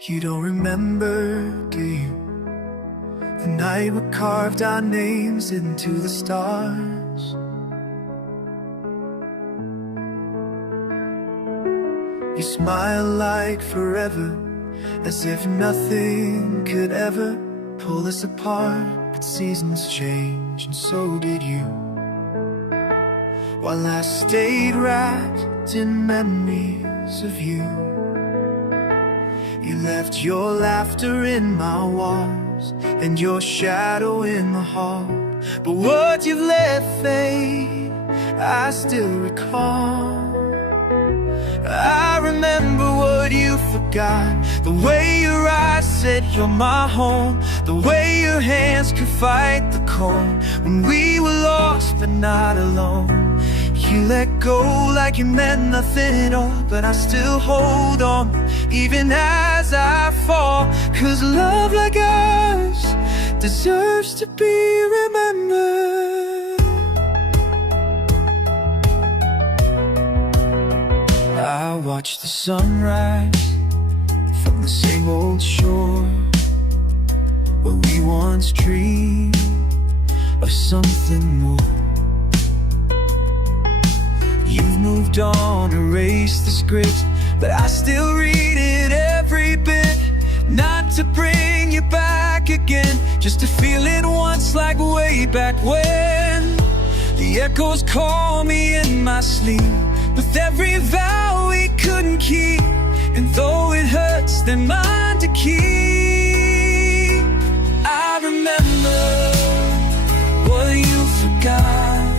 You don't remember, do you? The night we carved our names into the stars. You smile like forever, as if nothing could ever pull us apart. But seasons change, and so did you. While I stayed wrapped in memories of you, you left your laughter in my walls and your shadow in my heart. But what you've left fade, I still recall. I remember what you forgot, the way your eyes said you're my home, the way your hands could fight the cold when we were lost but not alone. You let go like it meant nothing at all, but I still hold on even as I fall. 'Cause love like ours deserves to be remembered. I watch the sunrise from the same old shore where we once dreamed of something more. You've moved on, erased the script, but I still read it every bit. Not to bring you back again, just to feel it once like way back when. The echoes call me in my sleep, with every vow we couldn't keep. And though it hurts, they're mine to keep. I remember what you forgot,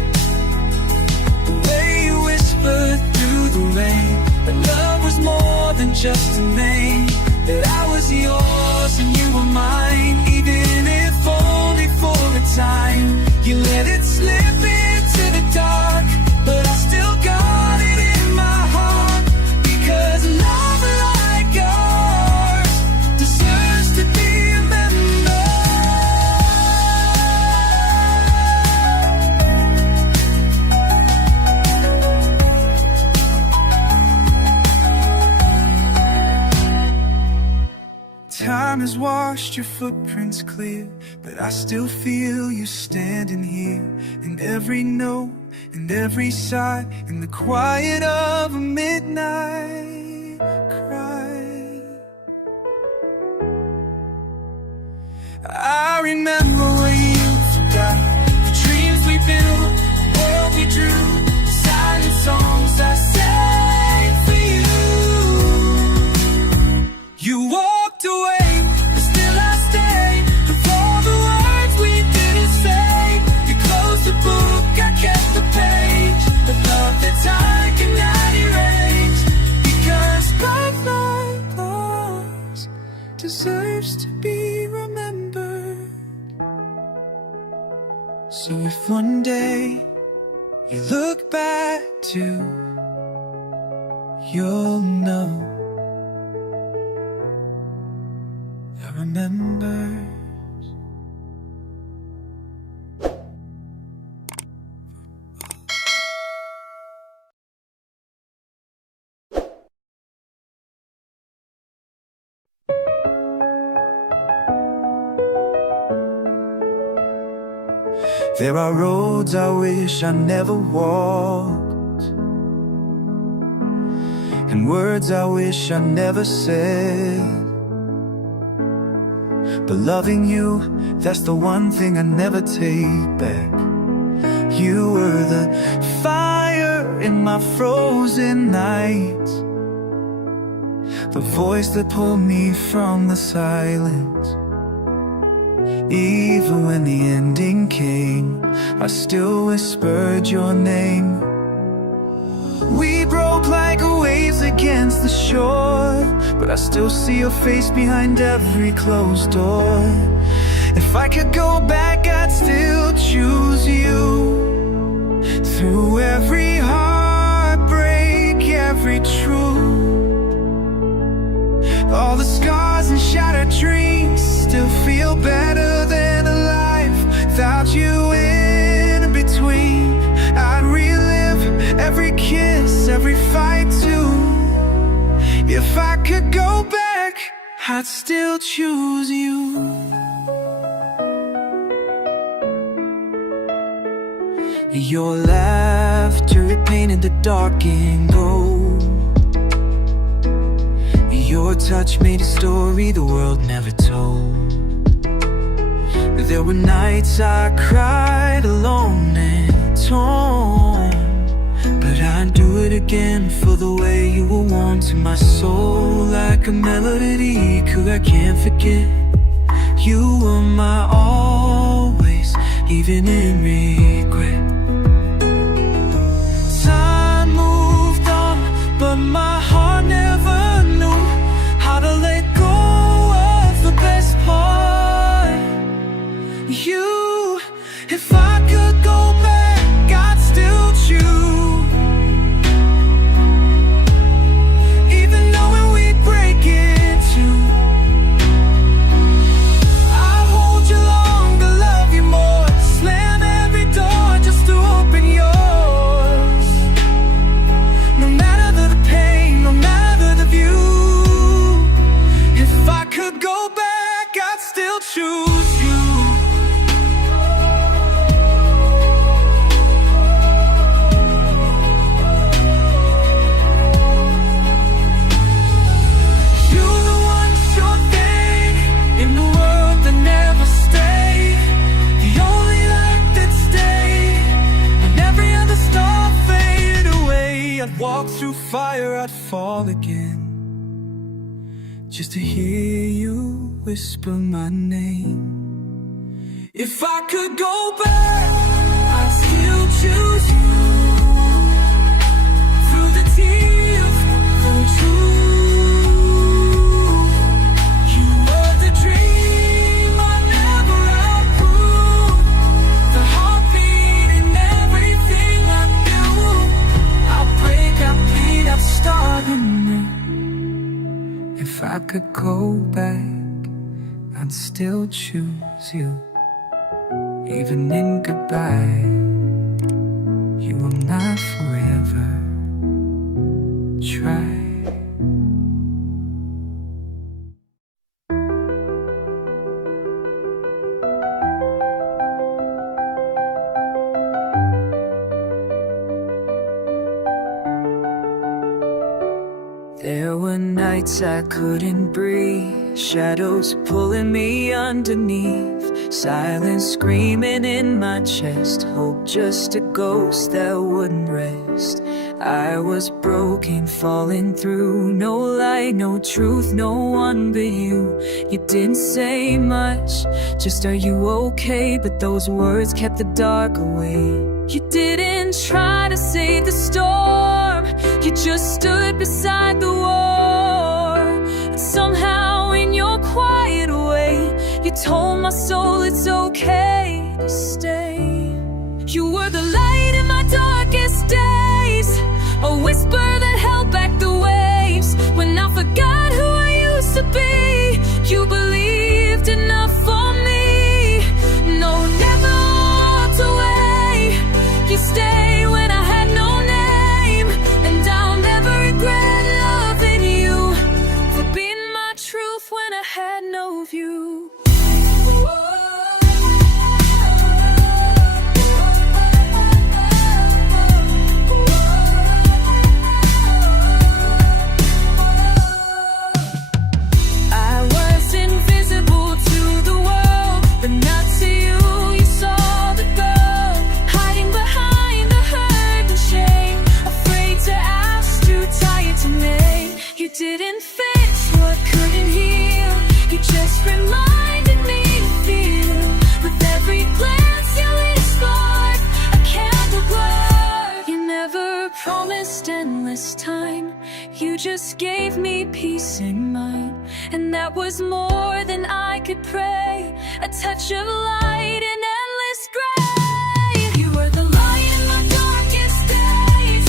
the way you whispered through the rain, that love was more than just a name, that I was yours and you were mine, even if only for a time. You let it slip into the dark, but I still got it in my heart. Because love like yours deserves to be remembered. Time has washed your footprints clear, but I still feel you standing here. In every note, in every sigh, in the quiet of a midnight cry. I remember when you forgot the dreams we built, the world we drew, the silent songs I sang for you. You walked away, but still I stayed. And for the words we didn't say, you closed the book, I kept the page, the love that time cannot erase. Because love like ours deserves to be remembered. So if one day you look back too, you'll know I remember. There are roads I wish I never walked, and words I wish I never said. But loving you, that's the one thing I never take back. You were the fire in my frozen nights, the voice that pulled me from the silence. Even when the ending came, I still whispered your name. We broke like waves against the shore, but I still see your face behind every closed door. If I could go back, I'd still choose you. Through every heartbreak, every truth, all the scars and shattered dreams still feel better than a life without you in between. I'd relive every kiss, every fight too. If I could go back, I'd still choose you. Your laughter, it painted the dark in gold. Your touch made a story the world never told. There were nights I cried alone and torn, but I'd do it again for the way you were warm to my soul. Like a melody, 'cause I can't forget. You were my always, even in regret. Time moved on, but my heart never knew how to let go of the best part. You, if I could go back, I'd still choose. Even knowing we'd break it too, I'd hold you long to love you more. Slam every door just to open yours. No matter the pain, no matter the view, if I could go back, I'd still choose you. I'd walk through fire, I'd fall again, just to hear you whisper my name. If I could go back, I'd still choose you. Through the tears, through truth, you were the dream I never outgrew. The heartbeat in everything I do. I'll break, I'll bleed, I'll start anew. If I could go back, I'd still choose you. Even in goodbye, you will not forever try. There were nights I couldn't breathe, shadows pulling me underneath, silence screaming in my chest, hope just a ghost that wouldn't rest. I was broken, falling through, no light, no truth, no one but you. You didn't say much, just are you okay? But those words kept the dark away. You didn't try to save the storm, you just stood beside the war. And somehow in your quiet way, you told my soul it's okay to stay. You were the light in my darkest days, a whisper that held back the waves. When I forgot who I used to be, you believed enough for me. No, never walked away, you stayed when I had no name. And I'll never regret loving you, for being my truth when I had no view. Didn't fix what couldn't heal, you just reminded me to feel. With every glance you whispered a candle blurred. You never promised endless time, you just gave me peace in mind. And that was more than I could pray, a touch of light in endless gray. You were the light in my darkest days,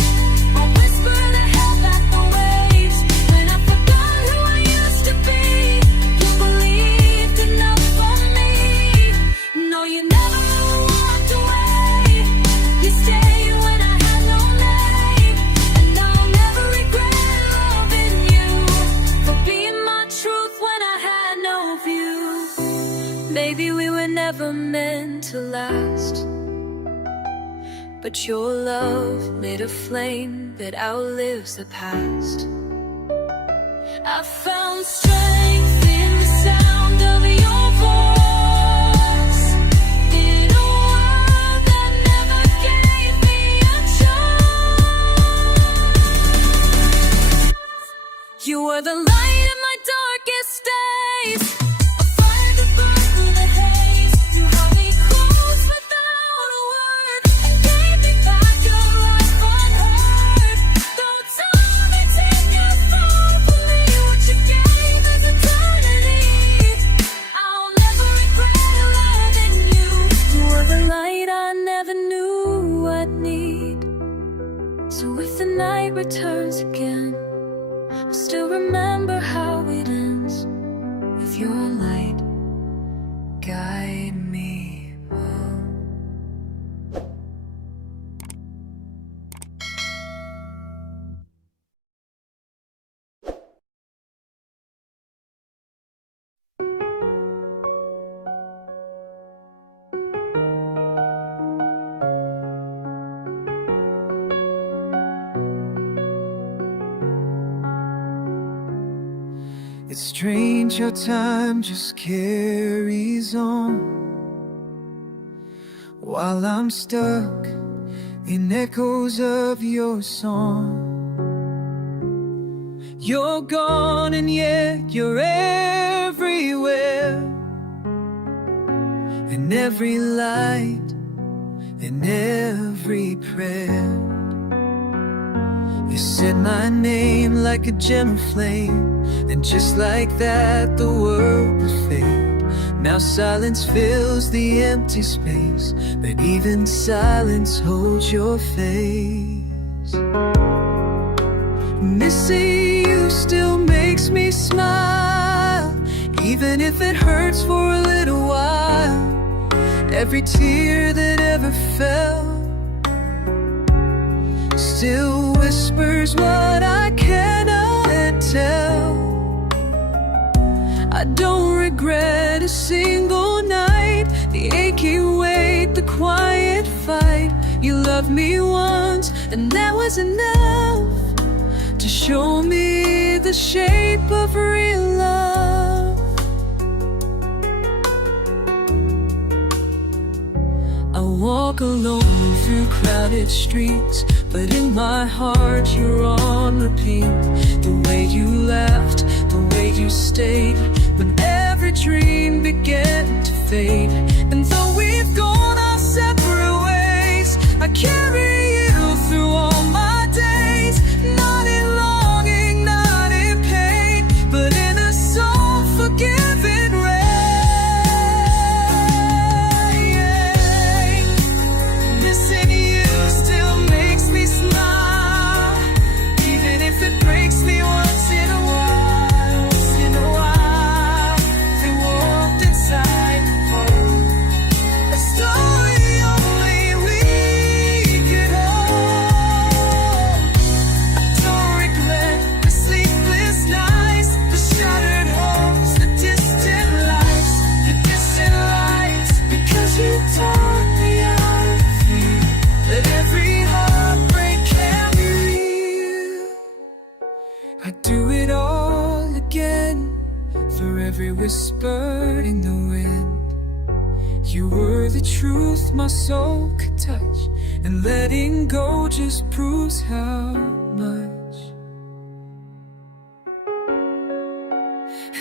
a whisper that held back the waves. When I forgot who I used to be, you believed enough for me. No, you never walked away, you stayed when I had no name. And I'll never regret loving you, for being my truth when I last, but your love lit a flame that outlives the past. I found strength in the sound of your voice, in a world that never gave me a choice. You were the light in my darkest days, a fire that burned through the haze. You held me close without a word, and gave me back a life unheard. Though time may take it from me, what you gave is eternity. I'll never regret loving you. You were the light I never knew I'd need. So if the night returns again, I'll still remember how it ends. With your light, guide me home. It's strange how time just carries on, while I'm stuck in echoes of your song. You're gone and yet you're everywhere, in every light, in every prayer. You said my name like a gentle flame, and just like that the world would fade. Now silence fills the empty space, but even silence holds your face. Missing you still makes me smile, even if it hurts for a little while. Every tear that ever fell still whispers what I cannot tell. I don't regret a single night, the aching wait, the quiet fight. You loved me once, and that was enough to show me the shape of real love. I walk alone through crowded streets, but in my heart you're on repeat. The way you laughed, the way you stayed, when every dream began to fade. And though we've gone our separate ways, I carry you through all my days. Not in longing, not in pain, but in a soul forgiven rain. Missing you still makes me smile, even if it breaks me once in a while. In a while, they walked inside a story only we could hold. I don't regret the sleepless nights, the shattered hopes, the distant lights, because you taught me how to feel, that every heartbreak can be real. I'd do it all again, for every whisper in the wind. You were the truth my soul could touch, and letting go just proves how much.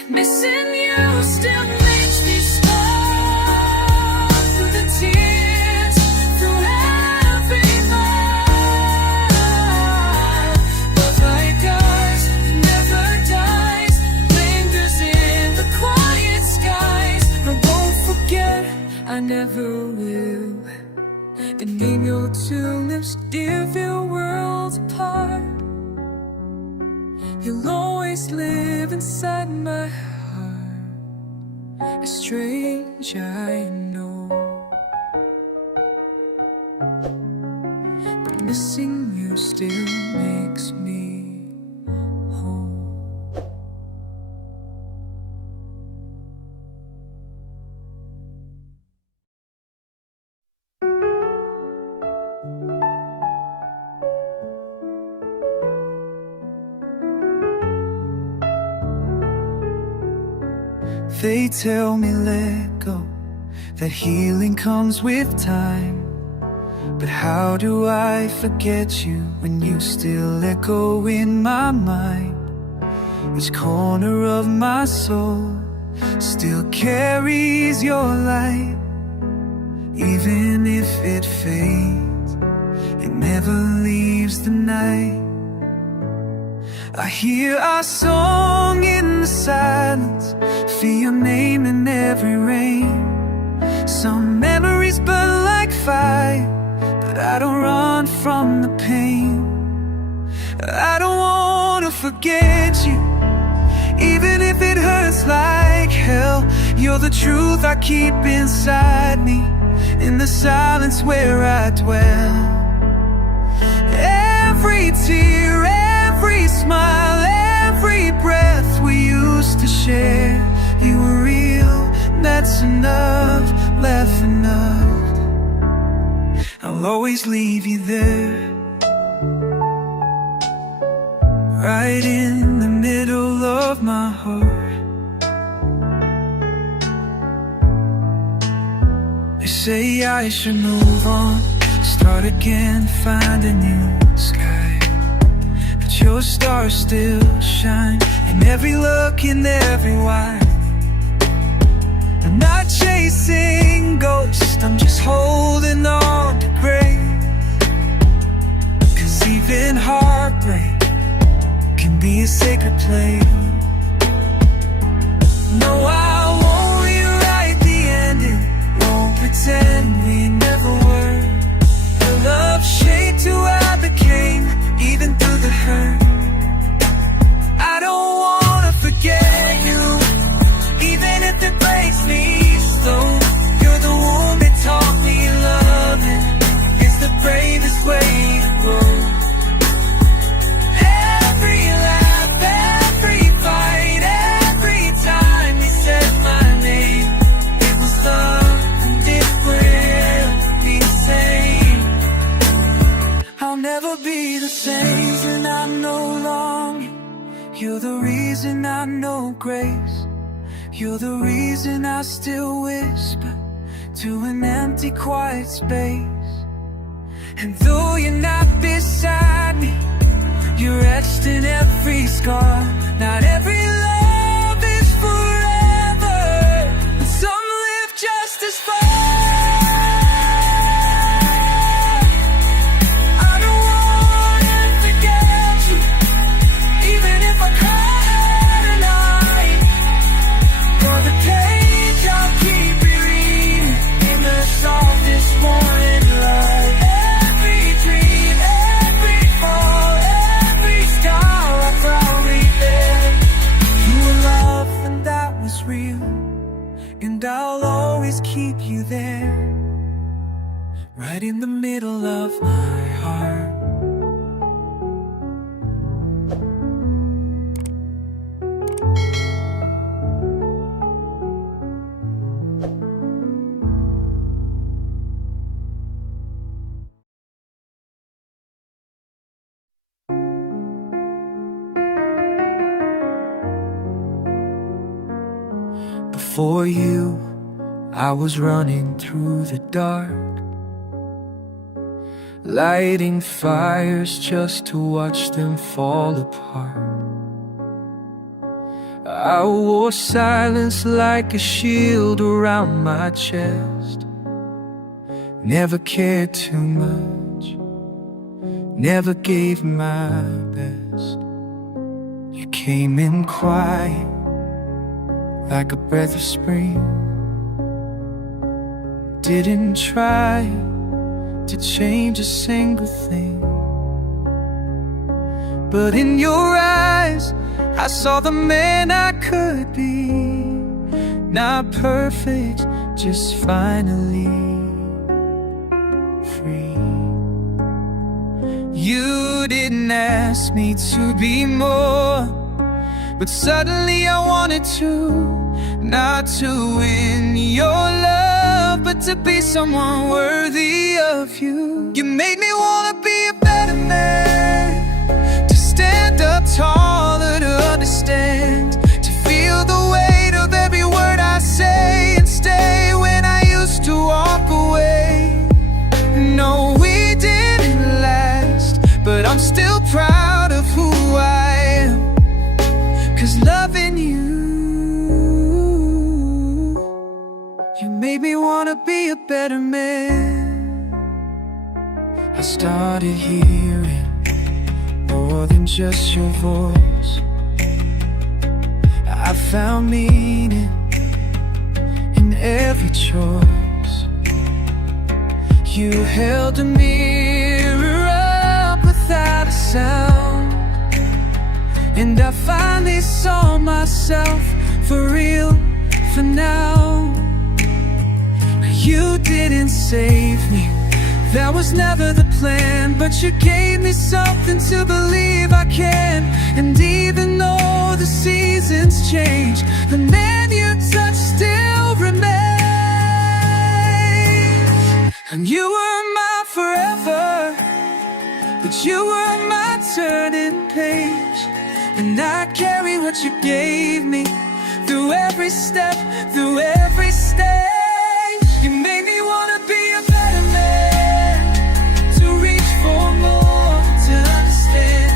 Missing you still makes me smile, through the tears, through every mile. Love like ours never dies, lingers in the quiet skies. I won't forget, I never will. The name your two lips, dear, feel worlds apart. You'll always live inside my heart, a strange I know. But missing you still makes me whole. They tell me let go, that healing comes with time. But how do I forget you when you still echo in my mind? Each corner of my soul still carries your light. Even if it fades, it never leaves the night. I hear our song in the silence, feel your name in every rain. Some memories burn like fire, but I don't run from the pain. I don't wanna forget you, even if it hurts like hell. You're the truth I keep inside me, in the silence where I dwell. Every tear, every smile, every breath we used to share, you were real, that's enough, laugh enough. I'll always leave you there, right in the middle of my heart. They say I should move on, start again, find a new sky. But your stars still shine in every look, in every why. I'm not chasing ghosts, I'm just holding on to grace. 'Cause even heartbreak can be a sacred place. No, I won't rewrite the ending, won't pretend we never were. The love shaped who I became, even through the hurt. I don't wanna forget you, even if it breaks me slow. You're the one that taught me loving is the bravest way to go. Every laugh, every fight, every time you said my name, it was love and it will be the same. I'll never be the same, and I know longing. You're the reason I know grace. You're the reason I still whisper to an empty, quiet space. And though you're not beside me, you're etched in every scar. Not every love is forever, but some live just as far. I don't wanna forget you, even if I cry tonight. For the page I'll keep reading in the softest morning light. Every dream, every fall, every scar I proudly bear. You were love and that was real, and I'll always keep you there, right in the middle of my heart. Before you, I was running through the dark, lighting fires just to watch them fall apart. I wore silence like a shield around my chest. Never cared too much, never gave my best. You came in quiet, like a breath of spring. Didn't try to change a single thing, but in your eyes I saw the man I could be. Not perfect, just finally free. You didn't ask me to be more, but suddenly I wanted to. Not to win your love, but to be someone worthy of you. You made me wanna be a better man, to stand up taller, to understand, to feel the weight of every word still proud of who I am. 'Cause loving you, you made me wanna be a better man. I started hearing more than just your voice. I found meaning in every choice. You held a mirror up without a sound, and I finally saw myself for real, for now. You didn't save me, that was never the plan, but you gave me something to believe I can. And even though the seasons change, the man you touch still remains. And you were my forever, but you were my turning page. And I carry what you gave me through every step, through every stage. You made me wanna be a better man, to reach for more, to understand,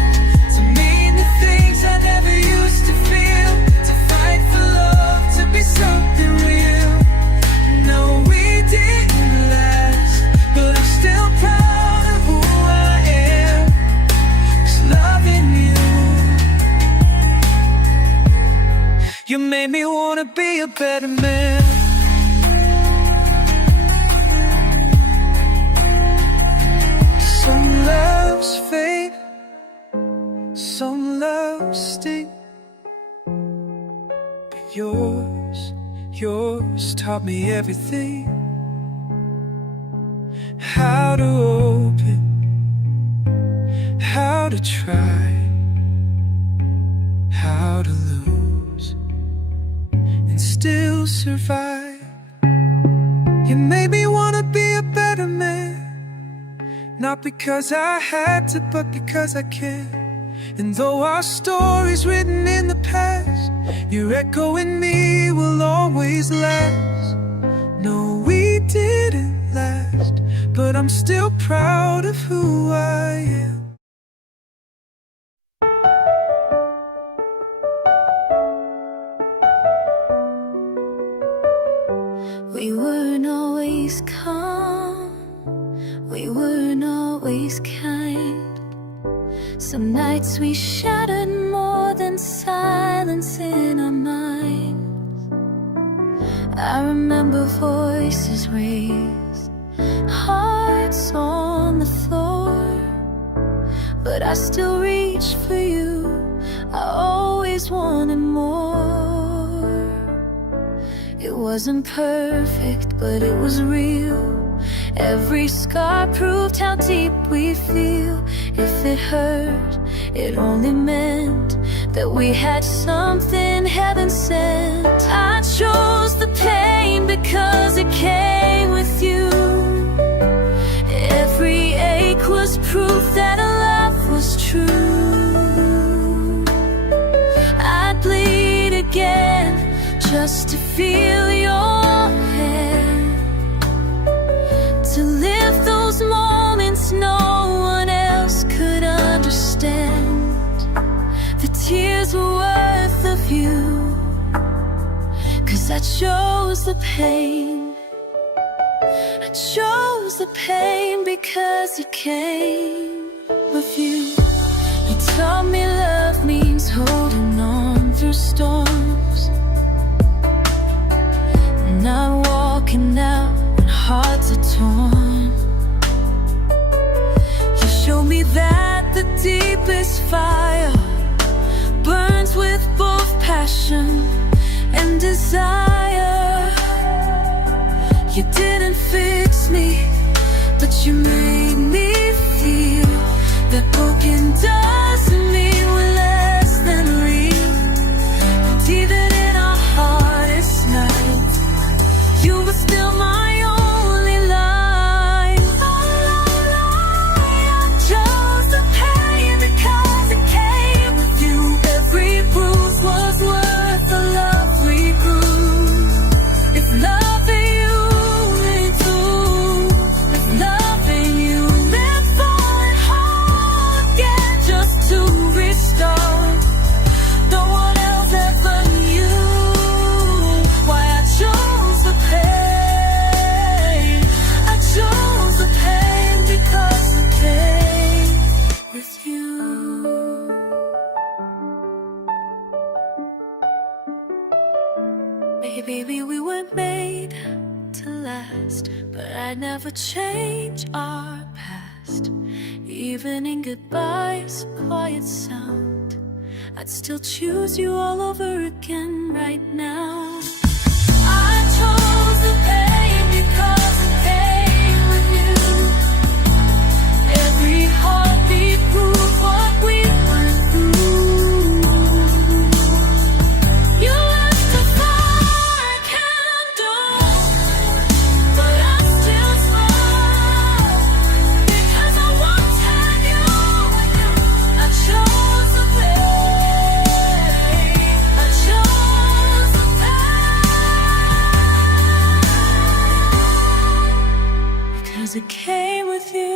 to mean the things I never used to feel, to fight for love, to be something real. No, we didn't last, but I'm still proud of who I am. 'Cause loving you, you made me wanna be a better man. Some loves fade, some loves stay, but yours taught me everything. How to open, how to try, how to lose and still survive. You made me wanna be a better man, not because I had to, but because I can. And though our story's written in the past, your echo in me will always last. No, we didn't last, but I'm still proud of who I am. We weren't always calm, we weren't always kind. Some nights we shattered more than silence in our minds. I remember voices raised, hearts on the floor, but I still reached for you, I always wanted more. It wasn't perfect, but it was real. Every scar proved how deep we feel. If it hurt, it only meant that we had something heaven sent. I chose the pain because it came with you. Every ache was proof that our love was true. I'd bleed again just to feel your hand, to live those moments no one else could understand. The tears were worth the view, 'cause I chose the pain. I chose the pain because it came with you. You taught me love means holding on through storms, not walking out when hearts are torn. You showed me that the deepest fire burns with both passion and desire. You didn't fix me, but you made me feel that broken doesn't mean we're less than real. And even in our hardest nights, you were still my only light. I chose the pain because it came with you. Every bruise was worth the love we grew. If loving you ain't true, if loving you meant falling hard again, Maybe we weren't made to last, but I'd never change our past. Even in goodbyes, quiet sound, I'd still choose you all over again right now. I chose the pain because it came with you. Every heartbeat proved what we went through. You left a fire candle, but I still smile because I once had you. I chose the pain. I chose the pain because it came with you.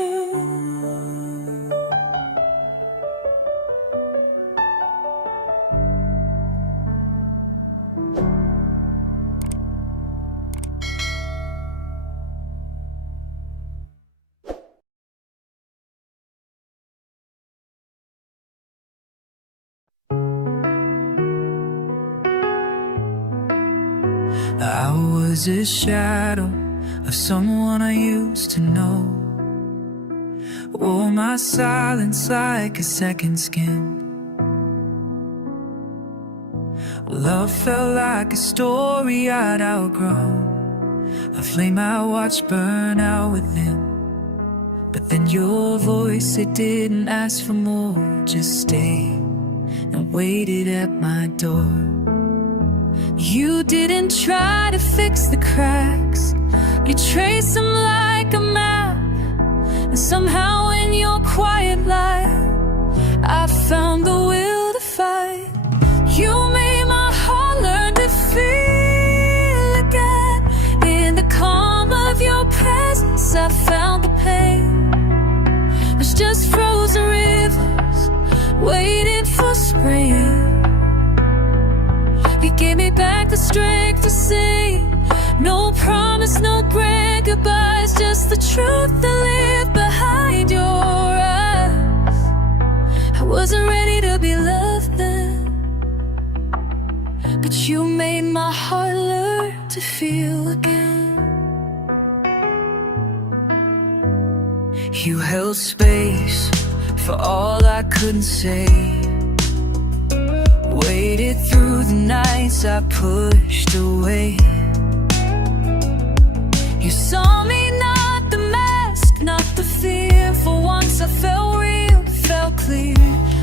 I was a shadow of someone I used to know. Wore my silence like a second skin. Love felt like a story I'd outgrown, a flame I watched burn out within. But then your voice, it didn't ask for more, just stayed and waited at my door. You didn't try to fix the cracks, you traced them like a map. And somehow in your quiet light, I found the will to fight. You made my heart learn to feel again. In the calm of your presence, I found the pain. There's just frozen rivers waiting for spring. You gave me back the strength to sing. No promise, no grand goodbyes, just the truth that lived behind your eyes. I wasn't ready to be loved then, but you made my heart learn to feel again. You held space for all I couldn't say, waited through the nights I pushed away. You saw me, not the mask, not the fear. For once I felt real, felt clear.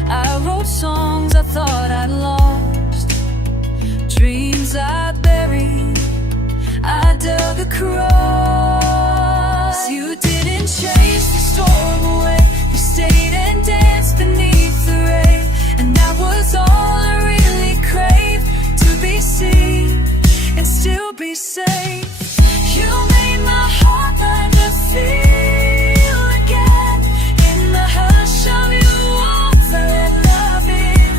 I wrote songs I thought I'd lost, dreams I buried, I dug a cross. You didn't chase the storm away, you stayed and danced beneath the rain. And that was all I really craved, to be seen and still be safe. You made my heart learn to feel again. In the hush of your warmth, I let love in.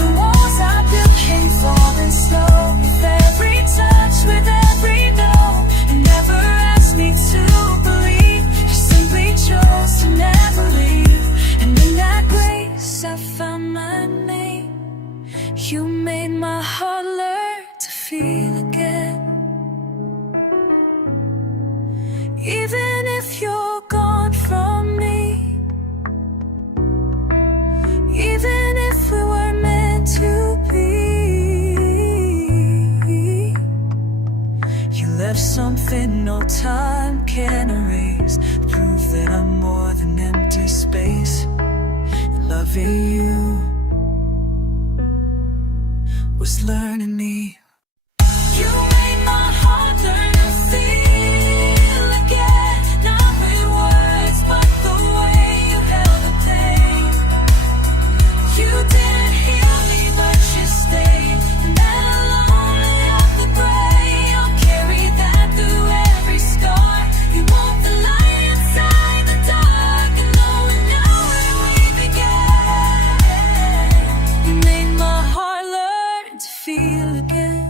The walls I built came falling slow, with every touch, with every note. You never asked me to believe, you simply chose to never leave. And in that grace I found my name. You made my heart learn to feel again. Even if you're gone from me, even if we were meant to be, you left something no time can erase, proof that I'm more than empty space. Loving you was learning me. You made my heart learn to feel again. Not with words, but the way you held the pain. You didn't heal me, but you stayed. And that lonely of the gray, I'll carry that through every scar. You want the light inside the dark, and knowing now where we began. You made my heart learn to feel again.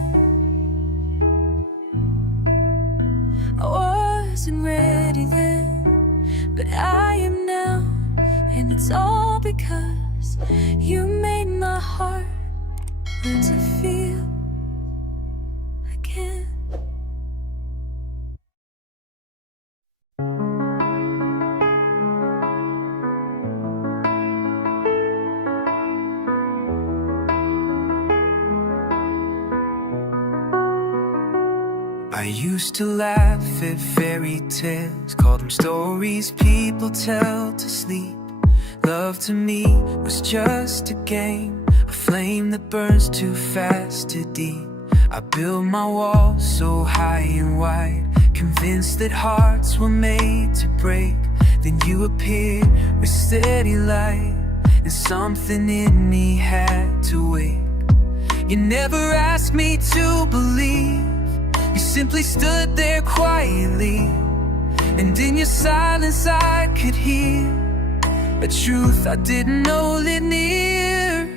I wasn't ready then, but I am now. And it's all because you made my heart learn to feel I used to laugh at fairy tales, call them stories people tell to sleep. Love to me was just a game, a flame that burns too fast to deep. I built my walls so high and wide, convinced that hearts were made to break. Then you appeared with steady light, and something in me had to wake. You never asked me to believe, you simply stood there quietly, and in your silence I could hear a truth I didn't know lit near.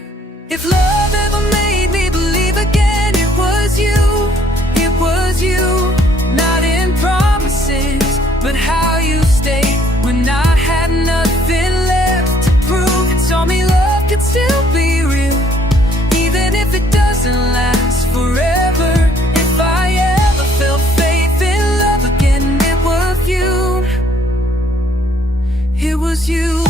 If love ever made me believe again, it was you, it was you. Not in promises, but how you stayed when I had nothing left to prove. It taught me love could still be real, even if it doesn't last forever. If I ever felt faith in love again, it was you, it was you.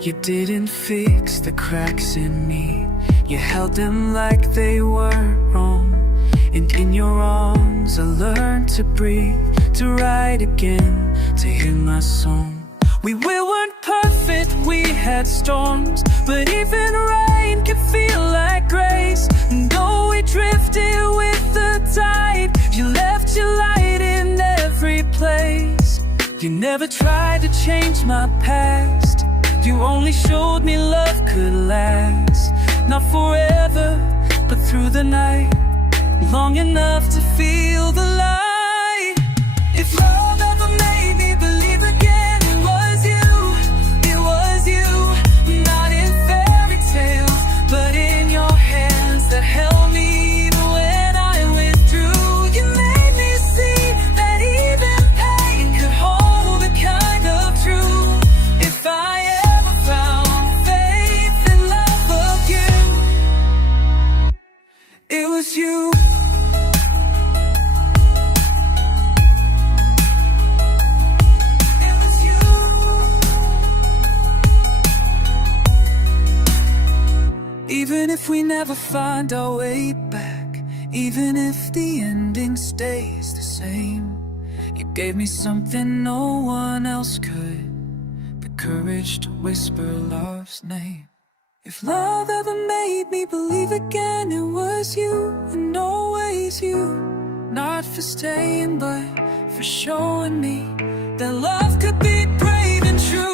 You didn't fix the cracks in me, you held them like they weren't wrong. And in your arms I learned to breathe, to write again, to hear my song. We weren't perfect, we had storms, but even rain could feel like grace. And though we drifted with the tide, you left your light in every place. You never tried to change my past, you only showed me love could last. Not forever, but through the night, long enough to feel the light. If love ever made me believe again, it was you, it was you. Not in fairy tales, but in your hands that held me even when I withdrew. You made me see that even pain could hold a kind of truth. If I ever found faith in love again, it was you. Even if we never find our way back, even if the ending stays the same, you gave me something no one else could, the courage to whisper love's name. If love ever made me believe again, it was you, and always you. Not for staying, but for showing me that love could be brave and true.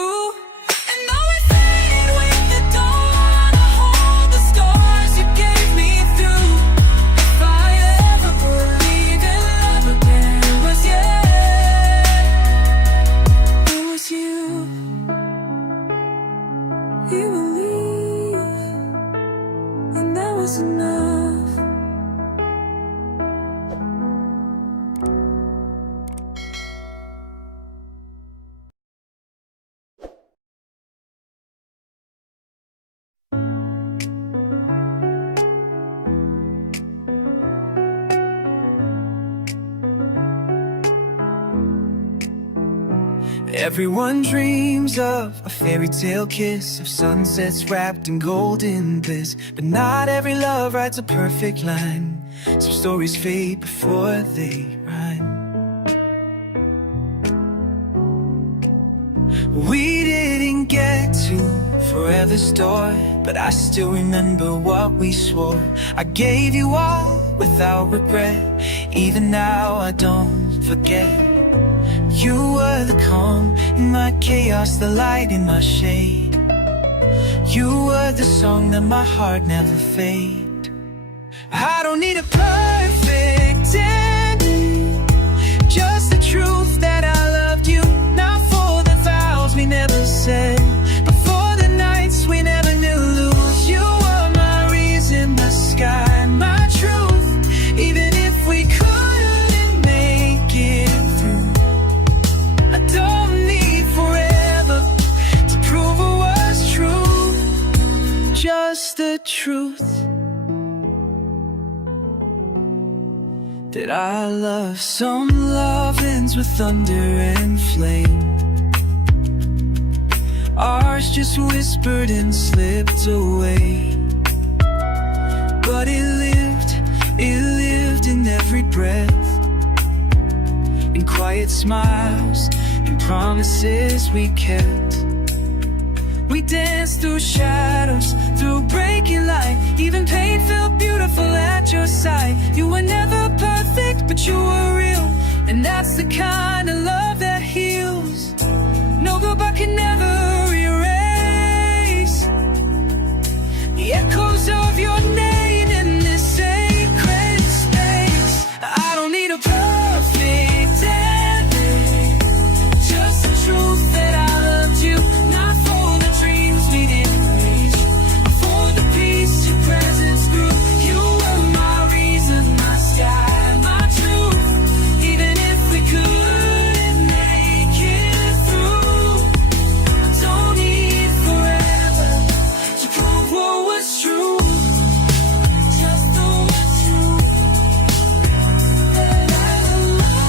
You believe, and that was enough. Everyone dreams of a fairy tale kiss, of sunsets wrapped in golden bliss. But not every love writes a perfect line. Some stories fade before they rhyme. We didn't get to forever's door, but I still remember what we swore. I gave you all without regret, even now I don't forget. You were the calm in my chaos, the light in my shade. You were the song that my heart never fade. I don't need a perfect ending, just the truth that I loved you. Not for the vows we never said, but for the nights we never knew lose. You were my reason, the sky, my truth, even if we couldn't make it through. I don't need forever to prove it was true, just the truth that I love. Some love ends with thunder and flame, Ours just whispered and slipped away. But it lived in every breath, in quiet smiles and promises we kept. We danced through shadows, through breaking light. Even pain felt beautiful at your side. You were never perfect, but you were real. And that's the kind of love that heals. No goodbye can never erase the echoes of your name in this sacred space. I don't need a perfect ending, just the truth that I loved you. Not for the dreams we didn't reach, but for the peace your presence grew. You were my reason, my sky, my truth. Even if we couldn't make it through, I don't need forever to prove what was true. Just know what's true, that I love.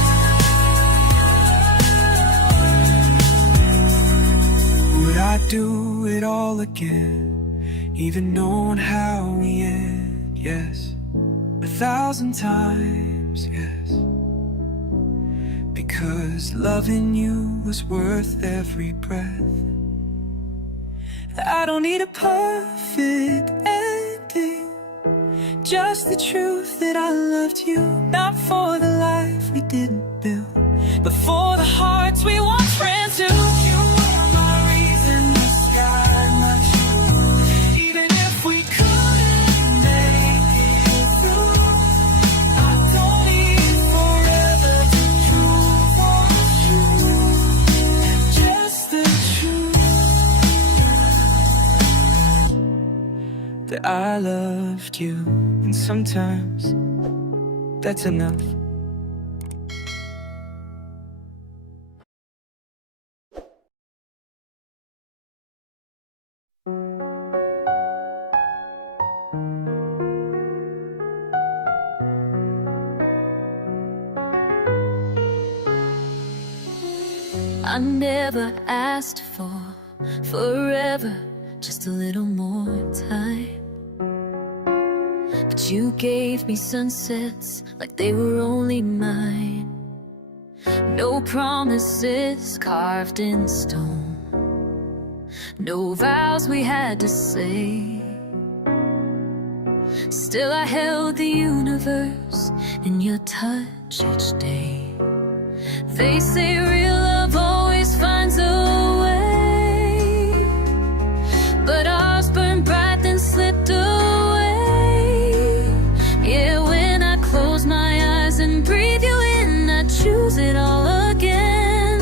Would I do it all again, even knowing how we end? Yes, 1,000 times, yes. Because loving you was worth every breath. I don't need a perfect ending, just the truth that I loved you. Not for the life we didn't build, but for the hearts we once ran to. You were my reason, the sky, my truth. Even if we couldn't make it through, I don't need forever to prove what's true. Just the truth that I loved you. And sometimes that's enough. I never asked for forever, just a little more time. But you gave me sunsets like they were only mine. No promises carved in stone, no vows we had to say. Still I held the universe in your touch each day. They say real love always finds a way, but ours burned bright then slipped away. Yeah, when I close my eyes and breathe you in, I choose it all again.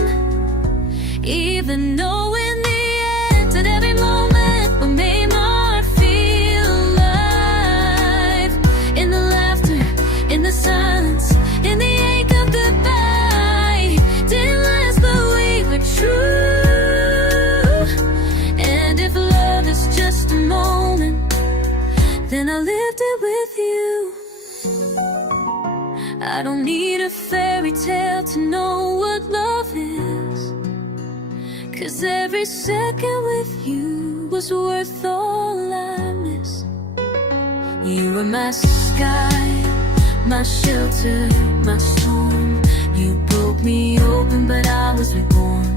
Even though in the end, at every moment, we made my heart feel alive. In the laughter, in the silence, in the ache of goodbye. Didn't last, but we were true. And if love is just a moment, then I lived it with you. I don't need a fairy tale to know what love is, 'cause every second with you was worth all I miss. You were my sky, my shelter, my storm. You broke me open, but I was reborn.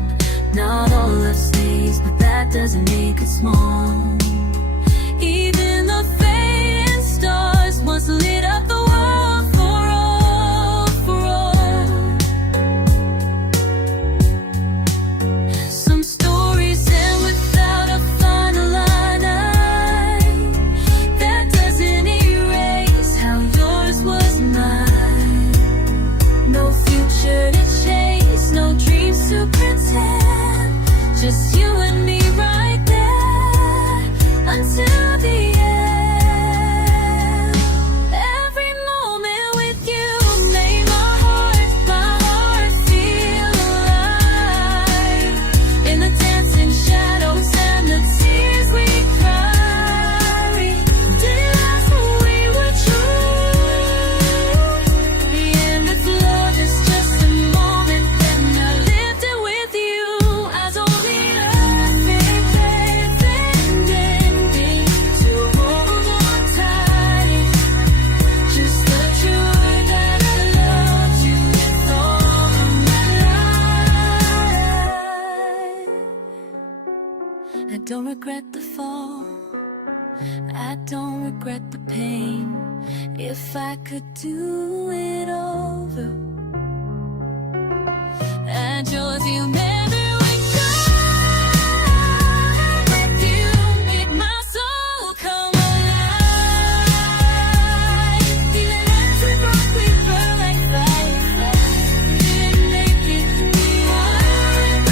Not all love stays, but that doesn't make it small. Even the fading stars once lit up the world for all, for all. Some stories end without a final line. That doesn't erase how yours was mine. No future to chase, no dreams to pretend. Just you and me right there until the regret the fall, I don't regret the pain. If I could do it over, and yours you never would go. With you, make my soul come alive. The electric rock we burn like fire. Didn't make it beyond.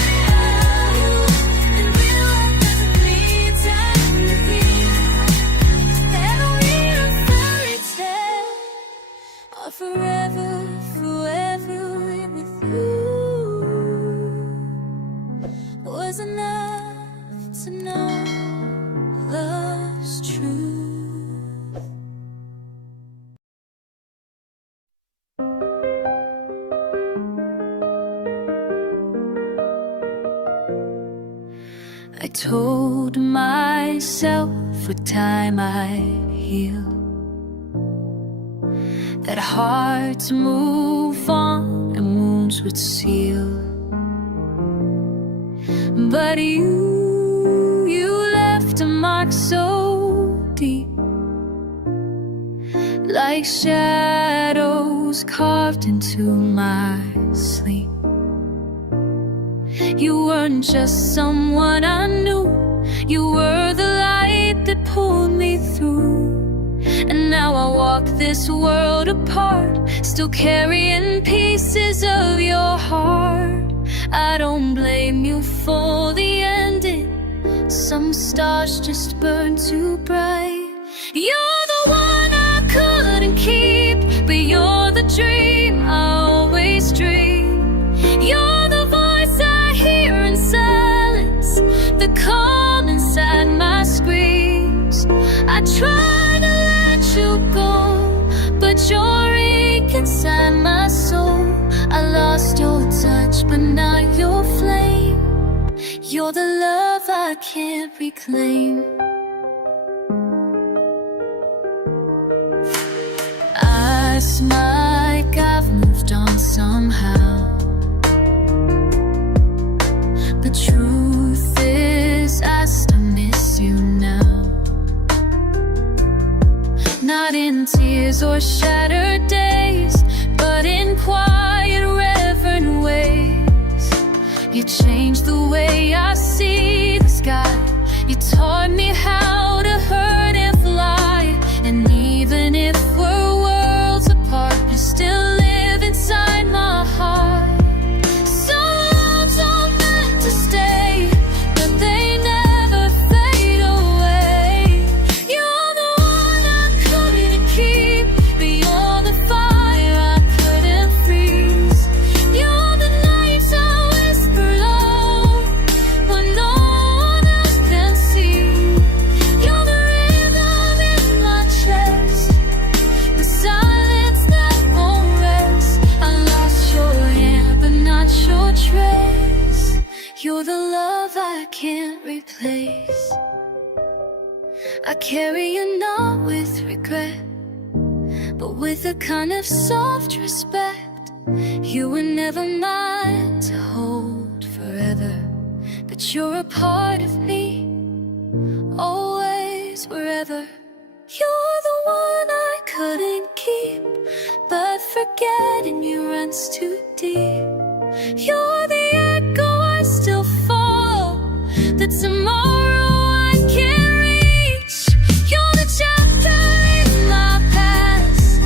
And we'll have perfectly time to be. And we're a fairy tale, or forever, forever with you. Was enough to know love's truth. I told myself with time I'd heal, that hearts move on and wounds would seal. But you left a mark so deep, like shadows carved into my sleep. You weren't just someone I knew, you were the light that pulled me through. And now I walk this world apart, still carrying pieces of your heart. I don't blame you for the ending, some stars just burn too bright. You're the one I couldn't keep, but you're the dream I always dream. You're the voice I hear in silence, the calm inside my screams. I try to let you go, but you're ink inside my soul. I lost your touch, but now your flame. You're the love I can't reclaim. I smile like I've moved on somehow. The truth is I still miss you now. Not in tears or shattered days, but in quiet, reverent ways. You changed the way I see the sky. You taught me how to hurt and fly. And even if we're worlds apart, you still live inside my heart. Some loves are meant to stay, but they never fade away. You're the one I couldn't keep, but you're the fire I couldn't freeze. You're the nights I whisper low when no one else can see. You're the rhythm in my chest, the silence that won't rest. I lost your hand, but not your trace. You're the love I can't replace. I carry you not with regret, but with a kind of soft respect. You were never mine to hold forever, but you're a part of me, always, wherever. You're the one I couldn't keep, but forgetting you runs too deep. You're the echo I still fall, the tomorrow I can't reach. You're the chapter in my past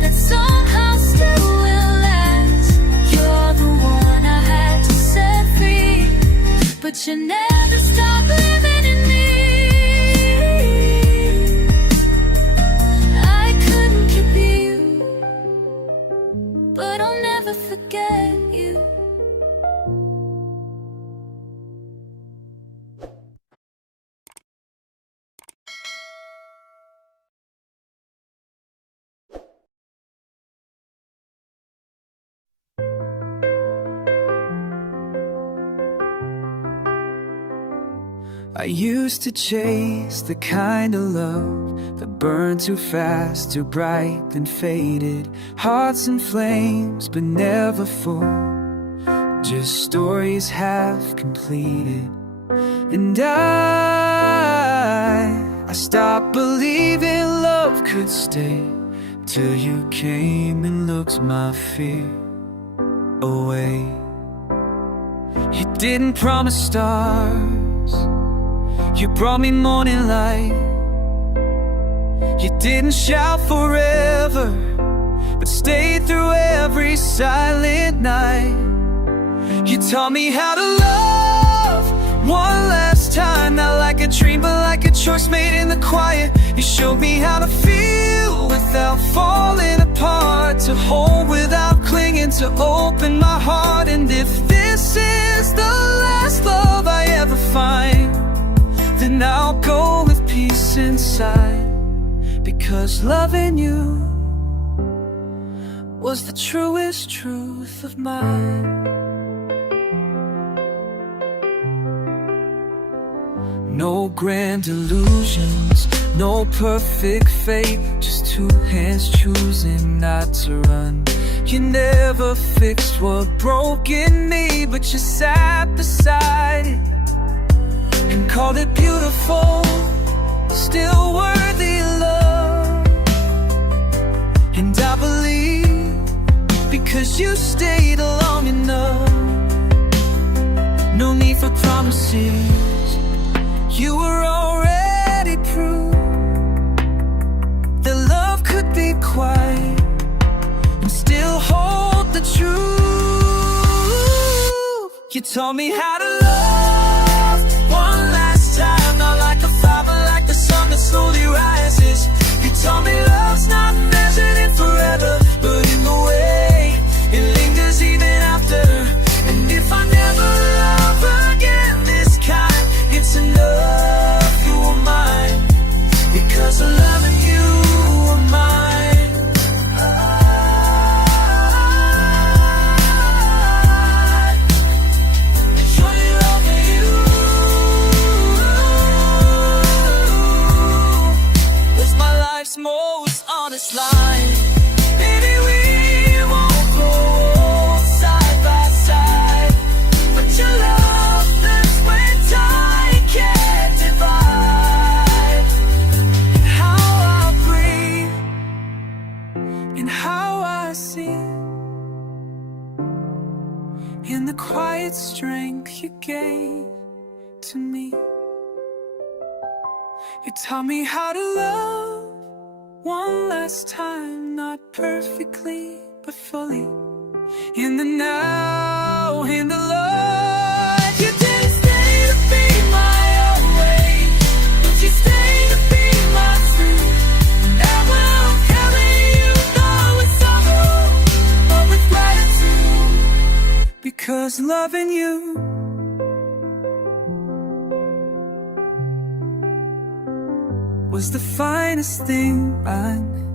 that somehow still will last. You're the one I had to set free, but you never stop living in me. I couldn't keep you, but I'll never forget you. I used to chase the kind of love that burned too fast, too bright, then faded. Hearts in flames, but never full, just stories half completed. And I stopped believing love could stay till you came and looked my fear away. You didn't promise stars, you brought me morning light. You didn't shout forever, but stayed through every silent night. You taught me how to love one last time, not like a dream but like a choice made in the quiet. You showed me how to feel without falling apart, to hold without clinging, to open my heart. And if this is the last love I ever find, then I'll go with peace inside, because loving you was the truest truth of mine. No grand illusions, no perfect fate, just two hands choosing not to run. You never fixed what broke in me, but you sat beside it and called it beautiful, still worthy love. And I believe, because you stayed long enough. No need for promises, you were already proof that love could be quiet and still hold the truth. You taught me how to love one last time, not like a fire but like the sun that slowly rises. You taught me love's not measured in forever, but in the way it lingers even after. And if I never love again this kind, it's enough you were mine, because of loving you were mine. I truly love you. It's my life's most honest line. Baby, we won't go side by side, but your love lives when time can't divide. And how I breathe, and how I see, in the quiet strength you gave to me. You taught me how to love one last time, not perfectly but fully, in the now, in the Lord. You didn't stay to be my own way, but you stayed to be my truth. And I will carry you though with sorrow or with gratitude, because loving you was the finest thing I knew.